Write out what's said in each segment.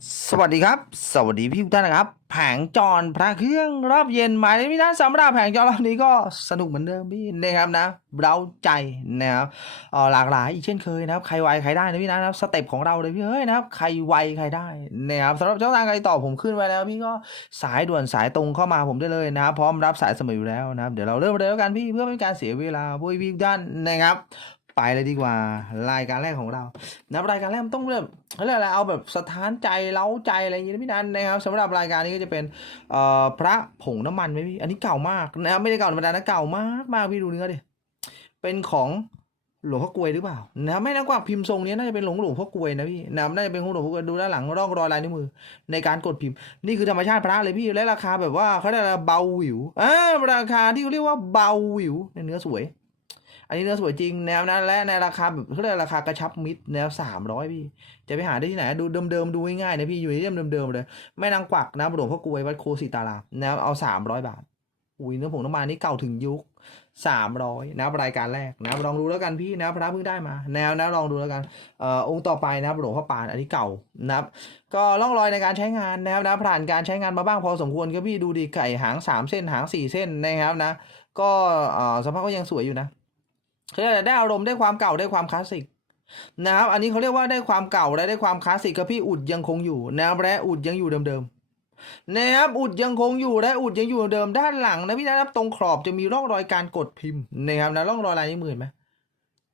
สวัสดีครับ สวัสดีพี่ทุกท่านนะครับ แผงจรพระเครื่องรอบเย็นหมายเลขพี่นะสำหรับแผงจรรอบนี้ก็สนุกเหมือนเดิมพี่นะครับนะเราใจนะครับหลากหลายอีกเช่นเคยนะครับ ใครไวใครได้นะพี่นะครับสเต็ปของเราเลยพี่เฮ้ยนะครับใครไวใครได้นะครับสำหรับช่องทางการติดต่อผมขึ้นไว้แล้ว พี่ก็สายด่วนสายตรงเข้ามาผมได้เลยนะครับพร้อมรับสายเสมออยู่แล้วนะครับเดี๋ยวเราเริ่มเลยแล้วกันพี่เพื่อไม่การเสียเวลาบุยพี่ทุกท่านนะครับ ไปเลยดีกว่า รายการแรกของเรานะรายการแรกมันต้องแบบเขาเรียกอะไรเอาแบบสถานใจเล้าใจอะไรอย่างงี้พี่นันนะครับสำหรับรายการนี้ก็จะเป็นพระผงน้ำมันไหมพี่อันนี้เก่ามากนะครับไม่ได้เก่าธรรมดานะเก่ามากมากพี่ดูเนื้อดิเป็นของหลวงพ่อกลวยหรือเปล่านะไม่นักกว่าพิมพ์ทรงนี้น่าจะเป็นหลวงหลวงพ่อกลวยนะพี่นะน่าจะเป็นของหลวงพ่อกลวยดูด้านหลังร่องรอยลายนิ้วมือ ในการกดพิมพ์นี่คือธรรมชาติพระเลยพี่และราคาแบบว่าเขาเรียกอะไรเบาหวิวอ่าราคาที่เขาเรียกว่าเบาหวิวในเนื้อสวย อันนี้เนื้อสวยจริงแนวนะและในราคาแบบเขาเรียกราคากระชับมิตรแนวสามร้อยพี่ จะไปหาได้ที่ไหนดูเดิมๆดูง่ายๆนะพี่อยู่ในเล่มเดิมๆเลยแม่นางกวักนะหลวงพ่อกลวยวัดโคสิตารามนะเอาสามร้อยบาทอุ้ยเนื้อผงน้ำมันนี่เก่าถึงยุคสามร้อยนะรายการแรกนะลองดูแล้วกันพี่นะพระเพิ่งได้มา แนวนะลองดูแล้วกันเอ่อองค์ต่อไปนะครับหลวงพ่อปานอันนี้เก่านะก็ร่องรอยในการใช้งานนะครับนะผ่านการใช้งานมาบ้างพอสมควรก็พี่ดูดีไก่หางสามเส้นหางสี่เส้นนะครับนะ ก็เอ่อสภาพก็ยังสวยอยู่นะ เขาเรียกอะได้อารมณ์ได้ความเก่าได้ความคลาสสิกนะครับ อันนี้เขาเรียกว่าได้ความเก่าและได้ความคลาสสิกกับพี่อุดยังคงอยู่นะครับและอุดยังอยู่เดิมๆนะครับอุดยังคงอยู่และอุดยังอยู่เดิมด้านหลังนะพี่นะครับตรงขอบจะมีร่องรอยการกดพิมพ์นะครับนะร่องรอยลายนิ้วมือเห็นไหม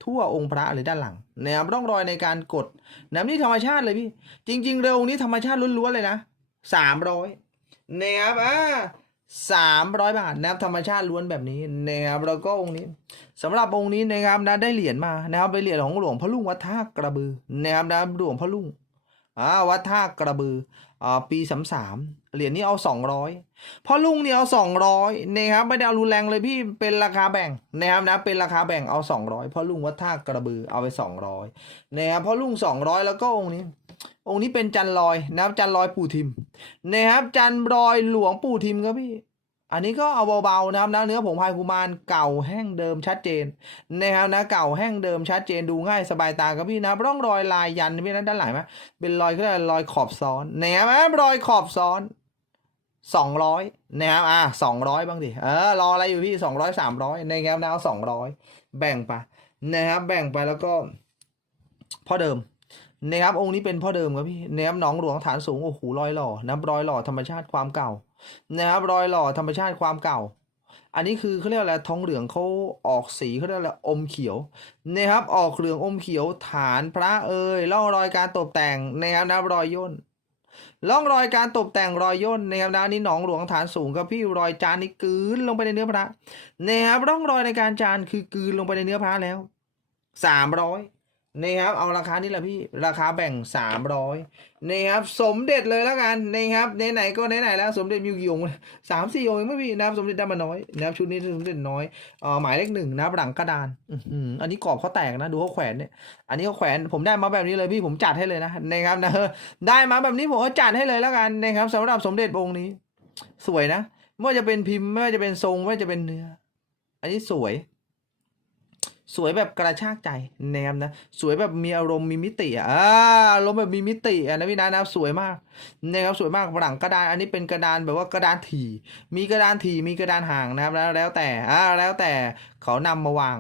ทั่วองค์พระเลยด้านหลังนะครับร่องรอยในการกดนะนี่ธรรมชาติเลยพี่ จริง ๆ เรือองค์นี้ธรรมชาติล้วนๆเลยนะสามร้อยนะครับอ่า สามร้อยบาทนะครับธรรมชาติล้วนแบบนี้นะครับแล้วก็องค์นี้สำหรับองค์นี้นะครับนะได้เหรียญมานะครับเป็นเหรียญของหลวงพ่อลุงวัดท่ากระบือนะครับนะหลวงพ่อลุง อ่าวัดท่ากระบืออ่าปีสามสามเหรียญนี้เอาสองร้อยพ่อลุงเนี่ยเอาสองร้อยนะครับไม่ได้เอารุนแรงเลยพี่เป็นราคาแบ่งนะครับนะเป็นราคาแบ่งเอาสองร้อยพ่อลุงวัดท่ากระบือเอาไปสองร้อยนะครับพ่อลุงสองร้อยแล้วก็องค์นี้ องค์นี้เป็นจันลอยนะครับจันลอยปู่ทิมนะครับจันลอยหลวงปู่ทิมครับพี่ อันนี้ก็เอาเบาๆนะครับนะเนื้อผงพายกุมารเก่าแห้งเดิมชัดเจนนะครับนะเก่าแห้งเดิมชัดเจนดูง่ายสบายตาครับพี่นะร่องรอยลายยันพี่นะด้านหลังไหมเป็นรอยก็รอยขอบซ้อนนะครับรอยขอบซ้อนสองร้อยนะครับอะสองร้อยบ้างดิเออรออะไรอยู่พี่สองร้อยสามร้อยนะครับนะเอาสองร้อยแบ่งไปนะครับแบ่งไปแล้วก็พ่อเดิมนะครับองค์นี้เป็นพ่อเดิมครับพี่นะครับหนองหลวงฐานสูงโอ้โหรอยหล่อนะรอยหล่อธรรมชาติความเก่า นะครับรอยหล่อธรรมชาติความเก่า อันนี้คือเขาเรียกอะไรทองเหลืองเขาออกสีเขาเรียกอะไรอมเขียวนะครับออกเหลืองอมเขียวฐานพระเอ่ยร่องรอยการตกแต่งนะครับนะรอยย่นร่องรอยการตกแต่งรอยย่นนะครับนะนี่หนองหลวงฐานสูงครับพี่รอยจานนี่กลืนลงไปในเนื้อพระนะครับร่องรอยในการจานคือกลืนลงไปในเนื้อพระแล้วสามร้อย นะครับเอาราคานี่แหละพี่ราคาแบ่งสามร้อยนะครับสมเด็จเลยแล้วกันนะครับไหนๆก็ไหนๆแล้วสมเด็จมีกี่องค์สามสี่องค์ไม่มีนะครับสมเด็จดำมาน้อยนะครับชุดนี้สมเด็จน้อยเอ่อหมายเลขหนึ่งนะครับหลังกระดานอันนี้กรอบเขาแตกนะดูเขาแขวนเนี่ยอันนี้เขาแขวนผมได้มาแบบนี้เลยพี่ผมจัดให้เลยนะนะครับนะได้มาแบบนี้ผมก็จัดให้เลยแล้วกันนะครับสำหรับสมเด็จองค์นี้ สวยนะไม่ว่าจะเป็นพิมพ์ไม่ว่าจะเป็นทรงไม่ว่าจะเป็นเนื้อ อันนี้สวย สวยแบบกระชากใจนะครับนะสวยแบบมีอารมณ์มีมิติอะอารมณ์แบบมีมิติอะนะพี่นะนะสวยมากนะครับสวยมากหลังกระดานอันนี้เป็นกระดานแบบว่ากระดานถี่ มีกระดานถี่มีกระดานห่างนะครับแล้วแล้วแต่อ่าแล้วแต่เขานำมาวาง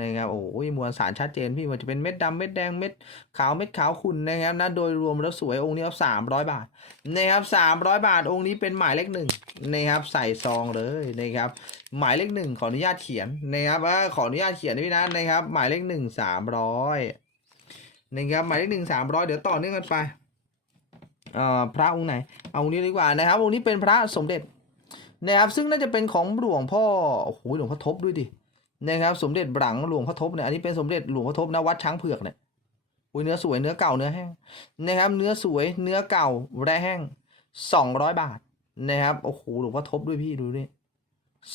นะครับโอ้ยมวลสารชัดเจนพี่มันจะเป็นเม็ดดำเม็ดแดงเม็ดขาวเม็ดขาวขุ่นนะครับนะโดยรวมแล้วสวยองค์นี้เอาสามร้อยบาทนะครับสามร้อยบาทองค์นี้เป็นหมายเลขหนึ่งนะครับใส่ซองเลยนะครับหมายเลขหนึ่งขออนุญาตเขียนนะครับว่าขออนุญาตเขียนพี่นะนะครับ หมายเลขหนึ่งสามร้อยนะครับหมายเลขหนึ่งสามร้อยเดี๋ยวต่อเนื่องกันไปเอ่อพระองค์ไหนเอาองค์นี้ดีกว่านะครับองค์นี้เป็นพระสมเด็จนะครับซึ่งน่าจะเป็นของหลวงพ่อโอ้โหหลวงพ่อทบด้วยดิ นะครับสมเด็จหลังหลวงพ่อทบเนี่ยอันนี้เป็นสมเด็จหลวงพ่อทบนะวัดช้างเผือกเนี่ยอุ้ยเนื้อสวยเนื้อเก่าเนื้อแห้งนะครับเนื้อสวยเนื้อเก่าและแห้งสองร้อยบาทนะครับโอ้โหหลวงพ่อทบด้วยพี่ดูดิ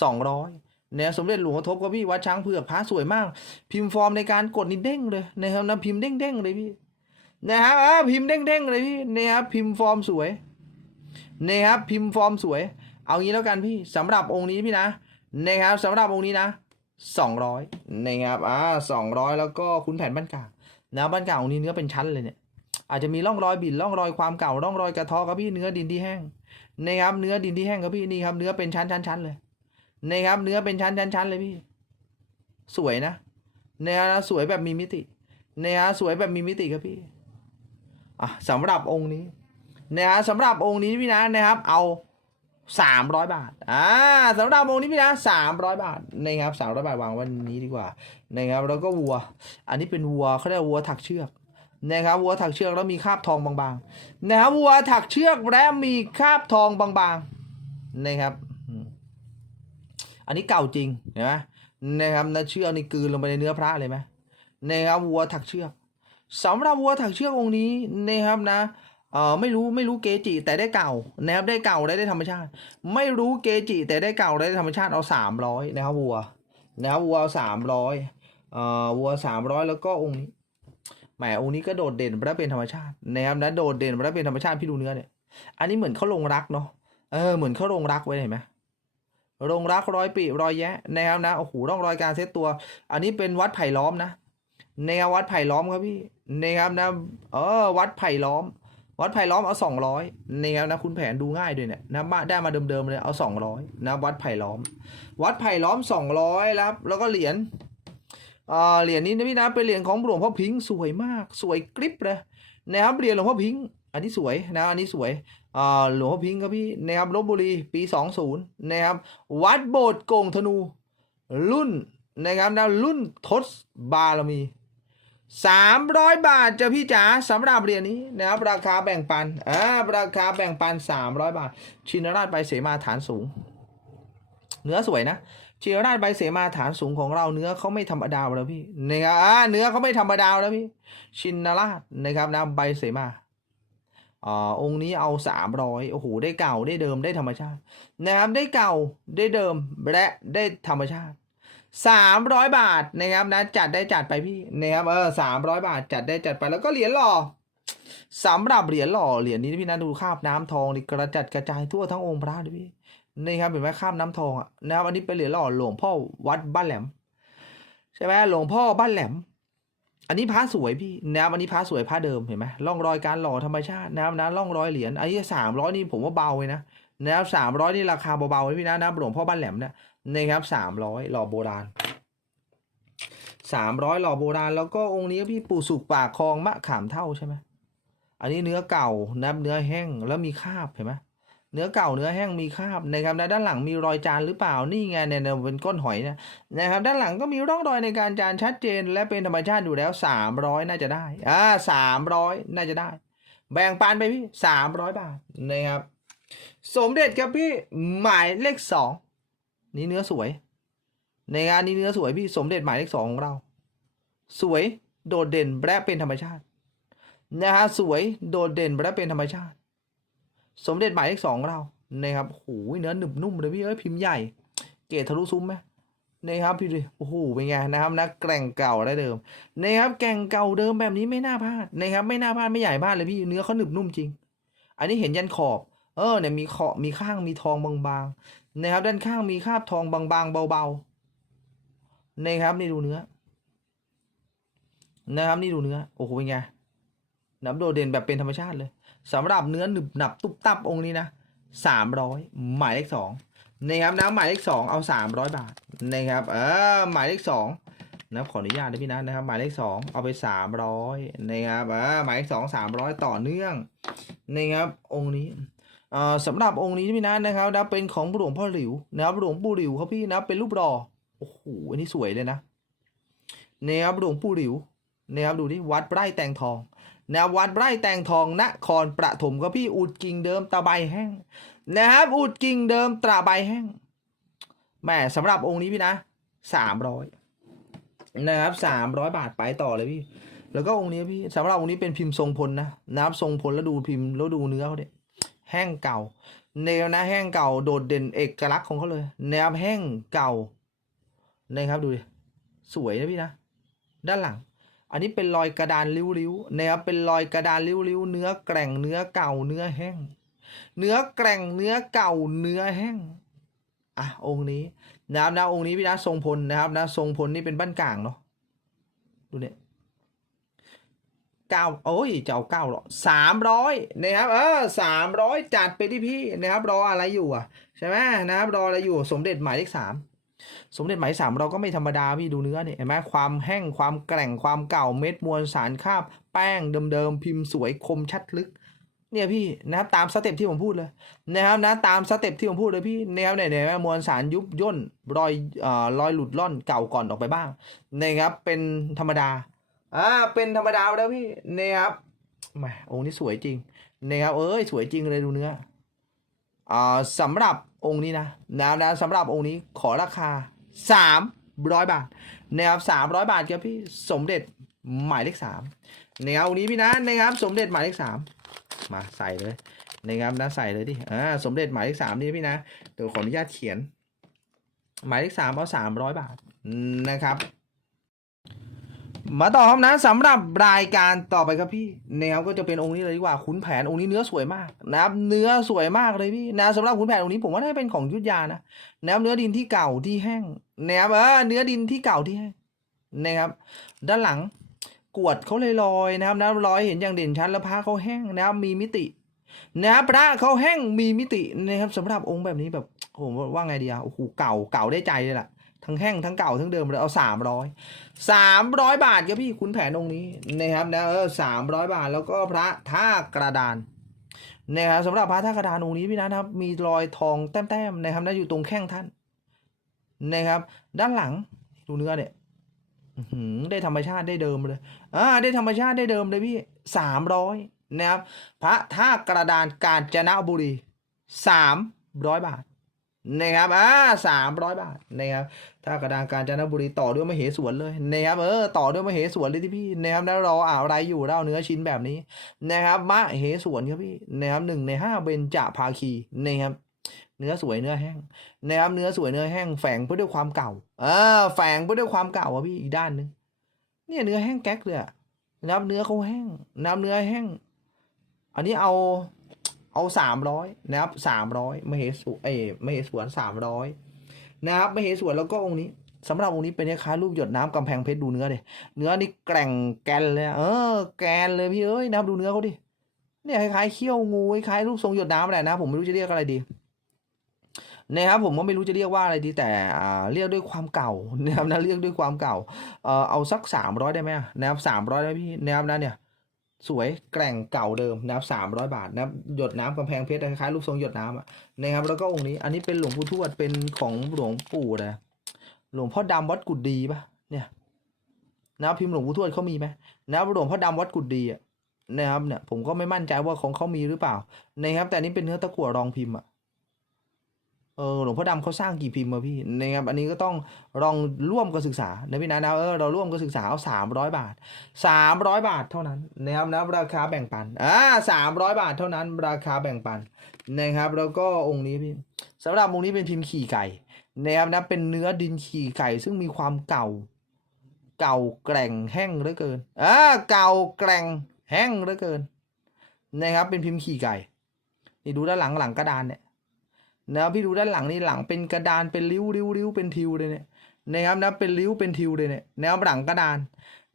สองร้อยเนี่ยสมเด็จหลวงพ่อทบก็พี่วัดช้างเผือกพระสวยมาก พิมพ์ฟอร์มในการกดนี่เด้งเลยนะครับนะพิมพ์เด้งเด้งๆเลยพี่นะครับพิมพ์เด้งเด้งๆเลยพี่นะครับพิมพ์ฟอร์มสวยนะครับพิมพ์ฟอร์มสวย เอางี้แล้วกันพี่สำหรับองค์นี้พี่นะนะครับสำหรับองค์นี้นะ สองร้อยนะครับอ่าสองร้อยแล้วก็คุณแผนบ้านกลางนะบ้านกลางองค์นี้เนื้อเป็นชั้นเลยเนี่ยอาจจะมีร่องรอยบิดร่องรอยความเก่าร่องรอยกระทอครับพี่เนื้อดินที่แห้งนะครับเนื้อดินที่แห้งครับพี่นี่ครับเนื้อเป็นชั้นชั้นชั้นเลยนะครับเนื้อเป็นชั้นชั้นชั้นเลยพี่ สวยนะเนี่ยนะสวยแบบมีมิติเนี่ยนะสวยแบบมีมิติครับพี่อะสำหรับองค์นี้นะฮะสำหรับองค์นี้พี่นะนะครับ เอา สามร้อยบาท อ่าสำหรับองนี้พี่นะสามร้อยบาทนะครับสามร้อยบาทวางวันนี้ดีกว่านะครับแล้วก็วัว อันนี้เป็นวัวเขาเรียกวัวถักเชือกนะครับวัวถักเชือกแล้วมีคราบทองบางๆนะครับวัวถักเชือกและมีคราบทองบางๆนะครับอันนี้เก่าจริงเห็นไหมนะครับนะเชือกนี่กืนลงไปในเนื้อพระเลยไหมนะครับวัวถักเชือกสำหรับวัวถักเชือกองค์นี้นะครับนะ เออไม่รู้ไม่รู้เกจิแต่ได้เก่านะครับได้เก่าได้ได้ธรรมชาติ ไม่รู้เกจิแต่ได้เก่าได้ธรรมชาติเอาสามร้อยนะครับวัวนะครับวัวสามร้อยเอ่อวัวสามร้อยแล้วก็องค์นี้แหมองค์นี้ก็โดดเด่นและเป็นธรรมชาตินะครับนะโดดเด่นและเป็นธรรมชาติพี่ดูเนื้อเนี่ย อันนี้เหมือนเขาลงรักเนาะเออเหมือนเขาลงรักไว้เห็นไหมลงรักร้อยปีรอยแยะนะครับนะโอ้โหร่องรอยการเซตตัว อันนี้เป็นวัดไผ่ล้อมนะแนววัดไผ่ล้อมครับพี่นะครับนะเออวัดไผ่ล้อม วัดไผ่ล้อมเอาสองร้อยนะครับนะคุณแผนดูง่ายด้วยเนี่ยนะมาได้มาเดิมๆเลยเอาสองร้อยนะวัดไผ่ล้อม วัดไผ่ล้อมสองร้อยแล้วแล้วก็เหรียญอ่าเหรียญนี้นะพี่นะเป็นเหรียญของหลวงพ่อพิงค์สวยมาก สวยกริบเลยนะครับเหรียญหลวงพ่อพิงค์อันนี้สวยนะอันนี้สวยอ่าหลวงพ่อพิงค์ครับพี่นะครับลบบุรีปีสองศูนย์นะครับ วัดโบสถ์โกงธนู รุ่นนะครับนะรุ่นทศบารมี สามร้อยบาทจ้ะพี่จ๋าสำหรับเหรียญนี้นะครับราคาแบ่งปันอ่าราคาแบ่งปันสามร้อยบาท ชินราชใบเสมาฐานสูง เนื้อสวยนะชินราชใบเสมาฐานสูงของเราเนื้อเขาไม่ธรรมดาแล้วพี่นะครับอ่าเนื้อเขาไม่ธรรมดาแล้วพี่ชินราชนะครับนะใบเสมาอ่าองค์นี้เอาสามร้อยโอ้โหได้เก่าได้เดิมได้ธรรมชาตินะครับได้เก่าได้เดิมและได้ธรรมชาติ สามร้อยบาทนะครับนะจัดได้จัดไปพี่นะครับเออสามร้อยบาทจัดได้จัดไปแล้วก็เหรียญหล่อสำหรับเหรียญหล่อเหรียญนี้พี่นะดูคาบน้ำทองนี่กระจัดกระจายทั่วทั้งองค์พระเลยพี่นี่ครับเห็นไหมคาบน้ำทองอะนะครับอันนี้เป็นเหรียญหล่อหลวงพ่อวัดบ้านแหลมใช่ไหมหลวงพ่อบ้านแหลม อันนี้พระสวยพี่นะครับอันนี้พระสวยพระเดิมเห็นไหมร่องรอยการหล่อธรรมชาตินะครับนะร่องรอยเหรียญอันนี้สามร้อยนี่ผมว่าเบาเลยนะนะครับสามร้อยนี่ราคาเบาๆพี่นะนะหลวงพ่อบ้านแหลมเนี่ย นะครับสามร้อยหล่อโบราณสามร้อยหล่อโบราณ แล้วก็องค์นี้พี่ปู่สุกปากคลองมะขามเท่าใช่ไหมอันนี้เนื้อเก่านะครับเนื้อแห้งแล้วมีคราบเห็นไหมเนื้อเก่าเนื้อแห้งมีคราบนะครับแล้ด้านหลังมีรอยจานหรือเปล่านี่ไงเนี่ยเป็นก้นหอยนะนะครับ ด้านหลังก็มีร่องรอยในการจานชัดเจน และเป็นธรรมชาติอยู่แล้วสามร้อยน่าจะได้อ่าสามร้อยน่าจะได้ แบ่งปันไปพี่สามร้อยบาทนะครับ สมเด็จครับพี่หมายเลขสอง นี่เนื้อสวย ในงานนี้เนื้อสวยพี่สมเด็จหมายเลขสองของเรา สวยโดดเด่นและเป็นธรรมชาติ นะฮะสวยโดดเด่นและเป็นธรรมชาติ สมเด็จหมายเลขสองของเรานะครับโอ้โหเนื้อหนึบนุ่มเลยพี่เอ้ยพิมพ์ใหญ่ เกรดทะลุซุ้มไหมนะครับพี่ดูโอ้โหเป็นไงนะครับนะแกร่งเก่าได้เดิมนะครับแกร่งเก่าเดิมแบบนี้ไม่น่าพลาดนะครับไม่น่าพลาดไม่ใหญ่พลาดเลยพี่เนื้อเขาหนึบนุ่มจริง อันนี้เห็นยันขอบ เออเนี่ยมีขอบมีข้างมีทองบางๆ นะครับ ด้านข้างมีคราบทองบางๆเบาๆนะครับนี่ดูเนื้อ นะครับนี่ดูเนื้อโอ้โหเป็นไงน้ำโดดเด่นแบบเป็นธรรมชาติเลยสำหรับเนื้อหนึบหนับตุบตับองค์นี้นะสามร้อยหมายเลขสองนะครับนะหมายเลขสองเอาสามร้อยบาทนะครับเออหมายเลขสองนะขออนุญาตนะพี่นะนะครับหมายเลขสองเอาไปสามร้อยนะครับเออหมายเลขสองสามร้อยต่อเนื่องนะครับองค์นี้ สำหรับองค์นี้พี่นะนะครับนะเป็นของหลวงพ่อหลิวนะครับหลวงปู่หลิวครับพี่นะเป็นรูปรอโอ้โหอันนี้สวยเลยนะนะครับหลวงปู่หลิวนะครับดูที่วัดไร่แตงทองนะครับวัดไร่แตงทองนครประถมครับพี่อุดกิ่งเดิมตะไบแห้งนะครับอุดกิ่งเดิมตะไบแห้งแหมสำหรับองค์นี้พี่นะสามร้อยนะครับสามร้อยบาทไปต่อเลยพี่ แล้วก็องค์นี้พี่สำหรับองค์นี้เป็นพิมพ์ทรงพลนะนะครับทรงพลแล้วดูพิมพ์แล้วดูเนื้อเขาเนี่ย แห้งเก่าแนวนะแห้งเก่าโดดเด่นเอกลักษณ์ของเขาเลยแนวแห้งเก่านะครับดูดิสวยนะพี่นะ ด้านหลัง อันนี้เป็นรอยกระดานริ้วๆนะครับเป็นรอยกระดานริ้วๆเนื้อแกร่งเนื้อเก่าเนื้อแห้ง เนื้อแกร่งเนื้อเก่าเนื้อแห้งอะองค์นี้นะครับนะองค์นี้พี่นะทรงพลนะครับนะทรงพลนี่เป็นบ้านกลางเนาะดูเนี่ย เก้าโอ้ยจะเอาเก้าหรอสามร้อยนะครับเออสามร้อยจัดไปที่พี่นะครับรออะไรอยู่อะใช่ไหมนะครับรออะไรอยู่สมเด็จหมายเลขสามสมเด็จหมายเลขสามเราก็ไม่ธรรมดาพี่ดูเนื้อเนี่ยเห็นไหมความแห้งความแกร่งความเก่าเม็ดมวลสารคาบ แป้งเดิมๆพิมพ์สวยคมชัดลึกเนี่ยพี่นะครับตามสเต็ปที่ผมพูดเลยนะครับนะตามสเต็ปที่ผมพูดเลยพี่นะครับเนี่ยเนี่ยมวลสารยุบย่นรอยเอ่อรอยหลุดล่อนเก่าก่อนออกไปบ้างนะครับเป็นธรรมดา อ่าเป็นธรรมดาแล้วพี่นะครับแหมองค์นี้สวยจริงนะครับเอ้ยสวยจริงเลยดูเนื้ออ่าสำหรับองค์นี้นะนะนะสำหรับองค์นี้ขอราคาสามร้อยบาทนะครับสามร้อยบาทครับพี่สมเด็จหมายเลขสามนะครับองค์นี้พี่นะนะครับสมเด็จหมายเลขสามมาใส่เลยนะครับนะใส่เลยดิอ่าสมเด็จหมายเลขสามนี่พี่นะเดี๋ยวขออนุญาตเขียน หมายเลขสามเอาสามร้อยบาทนะครับ มาต่อครับนะสำหรับรายการต่อไปครับพี่แนวก็จะเป็นองค์นี้เลยดีกว่าขุนแผนองค์นี้เนื้อสวยมากนะครับเนื้อสวยมากเลยพี่นะสำหรับขุนแผนองค์นี้ผมว่าน่าจะเป็นของยุทธยานะนะครับเนื้อดินที่เก่าที่แห้งนะครับเออเนื้อดินที่เก่าที่แห้งนะครับ ด้านหลังกวดเขาเลยลอยนะครับนะลอยเห็นอย่างเด่นชัดแล้วพระเขาแห้งนะครับมีมิตินะครับพระเขาแห้งมีมิตินะครับสำหรับองค์แบบนี้แบบผมว่าไงดีอะโอ้โหเก่าเก่าได้ใจเลยล่ะ ทั้งแห้งทั้งเก่าทั้งเดิมเลยเอาสามร้อยสามร้อยบาทครับพี่คุณแผนองนี้นะครับนะเออสามร้อยบาทแล้วก็พระท่ากระดานนะครับสำหรับพระท่ากระดานองค์นี้พี่นะครับ มีรอยทองแต้มๆนะครับนะอยู่ตรงแข้งท่านนะครับ ด้านหลังดูเนื้อเนี่ยหือได้ธรรมชาติได้เดิมเลยอ่าได้ธรรมชาติได้เดิมเลยพี่สามร้อยนะครับ พระท่ากระดานกาญจนบุรีสามร้อยบาท นะครับอ่าสามร้อยบาทนะครับท่ากระดานกาญจนบุรีต่อด้วยมเหสวนเลยนะครับเออต่อด้วยมเหสวนเลยที่พี่นะครับแล้วรออะไรอยู่เล่าเนื้อชิ้นแบบนี้นะครับมะเหสวนครับพี่นะครับหนึ่งในห้าเบญจะภาคีนะครับเนื้อสวยเนื้อแห้งนะครับเนื้อสวยเนื้อแห้งแฝงไปด้วยความเก่าเออแฝงไปด้วยความเก่าอะพี่อีกด้านหนึงเนี่ยเนื้อแห้งแก๊กเลยะนะครับเนื้อเขาแห้งนะครับเนื้อแห้ง อันนี้เอา เอาสามร้อยนะครับสามร้อยมเหสุเอยมเหสวนสามร้อยนะครับมเหสวนแล้วก็องค์นี้สำหรับองค์นี้เป็นคล้ายรูปหยดน้ำกำแพงเพชรดูเนื้อดิเนื้อนี่แกร่งแกนเลยเออแกนเลยพี่เอ้ยนะครับดูเนื้อเขาดิเนี่ยคล้ายๆเขี้ยวงูคล้ายรูปทรงหยดน้ำแหละนะผมไม่รู้จะเรียกอะไรดีนะครับผมก็ไม่รู้จะเรียกว่าอะไรดีแต่เรียกด้วยความเก่านะครับนะเรียกด้วยความเก่าเออเอาสักสามร้อยได้ไหมนะครับสามร้อยได้พี่นะครับนะเนี่ย สวยแกร่งเก่าเดิมนะครับสามร้อยบาทนะครับหยดน้ำกำแพงเพชรคล้ายๆรูปทรงหยดน้ำอะนะครับแล้วก็องค์นี้อันนี้เป็นหลวงปู่ทวดเป็นของหลวงปู่นะหลวงพ่อดำวัดกุดดีปะเนี่ยนะครับพิมพ์หลวงปู่ทวดเขามีไหมนะครับหลวงพ่อดำวัดกุดดีอะนะครับเนี่ยผมก็ไม่มั่นใจว่าของเขามีหรือเปล่านะครับแต่นนี้เป็นเนื้อตะกั่วรองพิมพ์อะ เออหลวงพ่อดำเขาสร้างกี่พิมพ์มาพี่นะครับอันนี้ก็ต้องลองร่วมกันศึกษานะพี่นะนะเออเราร่วมกันศึกษาเอาสามร้อยบาทสามร้อยบาทเท่านั้นนะครับนะราคาแบ่งปันอ่าสามร้อยบาทเท่านั้น ราคาแบ่งปันนะครับ แล้วก็องค์นี้พี่สำหรับองค์นี้เป็นพิมพ์ขี่ไก่นะครับนะเป็นเนื้อดินขี่ไก่ซึ่งมีความเก่า เก่าแกร่งแห้งเหลือเกินอ่าเก่าแกร่งแห้งเหลือเกินนะครับเป็นพิมพ์ขี่ไก่นี่ดูด้านหลังหลังกระดานเนี่ย นะครับพี่ดูด้านหลังนี่หลังเป็นกระดานเป็นริ้วริ้วริ้วเป็นทิวเลยเนี่ยนะครับนะเป็นริ้วเป็นทิวเลยเนี่ยนะครับหลังกระดาน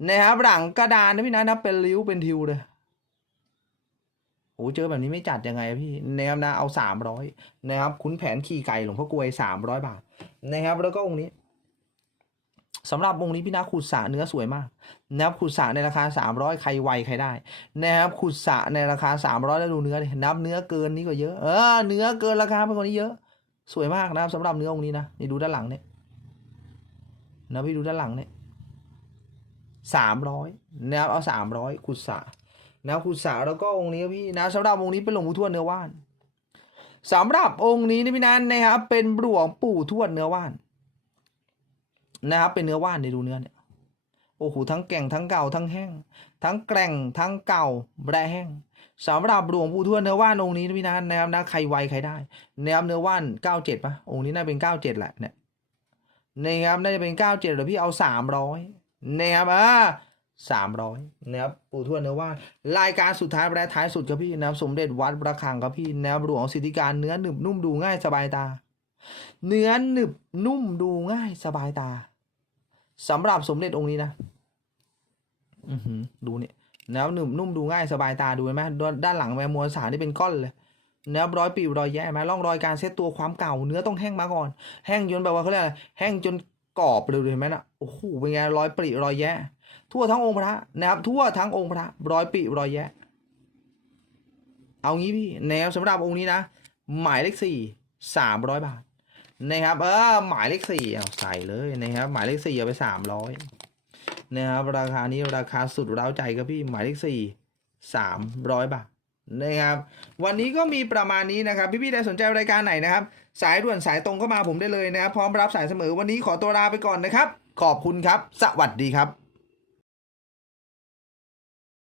นะครับหลังกระดานนะพี่นะนับเป็นริ้วเป็นทิวเลยโอ้เจอแบบนี้ไม่จัดยังไงพี่นะครับนะเอาสามร้อยนะครับคุณแผนขี่ไก่หลวงพ่อกลวยสามร้อยบาทนะครับแล้วก็องค์นี้ สำหรับองค์นี้พี่นะขุดสระเนื้อสวยมากนะครับขุดสระในราคาสามร้อยใครไวใครได้นะครับขุดสระในราคาสามร้อยแล้วดูเนื้อดินับเนื้อเกินนี้ก็เยอะเออเนื้อเกินราคาไปกว่านี้เยอะ สวยมากนะครับสำหรับเนื้อองค์นี้นะนี่ดูด้านหลังเนี่ยนะพี่ดูด้านหลังเนี่ยสามร้อยนะครับเอาสามร้อยขุดสระนะครับขุดสระแล้วก็องค์นี้พี่นะสำหรับองค์นี้เป็นหลวงปู่ทวดเนื้อว่านสำหรับองค์นี้นี่พี่นันนะครับเป็นหลวงปู่ทวดเนื้อว่าน นะครับ เป็นเนื้อว่านในดูเนื้อเนี่ยโอ้โหทั้งแก่งทั้งเก่าทั้งแห้ง ทั้งแกร่งทั้งเก่าและแห้งสำหรับหลวงปู่ทวดเนื้อว่านองค์นี้นะพี่นันนะครับนะใครไวใครได้นะครับเนื้อว่านเก้าเจ็ดปะองค์นี้น่าเป็นเก้าเจ็ดแหละเนี่ยนะครับน่าจะเป็นเก้าเจ็ดหรือพี่เอาสามร้อยนะครับอ่าสามร้อยนะครับปู่ทวดเนื้อว่านรายการสุดท้ายและท้ายสุดครับพี่นะครับสมเด็จวัดประคังครับพี่นะครับหลวงสิทธิการเนื้อหนึบนุ่มดูง่ายสบายตา เนื้อหนึบนุ่มดูง่ายสบายตาสำหรับสมเด็จองค์นี้นะอือหือดูเนี่ยนะครับหนุ่มนุ่มดูง่ายสบายตาดูไหมด้านด้านหลังแมวมวลสารที่เป็นก้อนเลยนะครับรอยปีรอยแย่ไหมร่องรอยการเซตตัวความเก่าเนื้อต้องแห้งมาก่อน แห้งจนแบบว่าเขาเรียกอะไรแห้งจนกรอบเลยเห็นไหมนะโอ้โหเป็นไงรอยปริรอยแย่ทั่วทั้งองค์พระนะครับทั่วทั้งองค์พระร้อยปริรอยแย่เอางี้พี่แนวสำหรับองค์นี้นะ หมายเลขสี่สามร้อยบาท นะครับเออหมายเลขสี่เอาใส่เลยนะครับหมายเลขสี่เอาไปสามร้อยนะครับราคานี้ราคาสุดเร้าใจครับพี่หมายเลขสี่สามร้อยบาทนะครับวันนี้ก็มีประมาณนี้นะครับ พี่ๆใดสนใจรายการไหนนะครับ สายด่วนสายตรงเข้ามาผมได้เลยนะครับ พร้อมรับสายเสมอวันนี้ขอตัวลาไปก่อนนะครับ ขอบคุณครับ สวัสดีครับ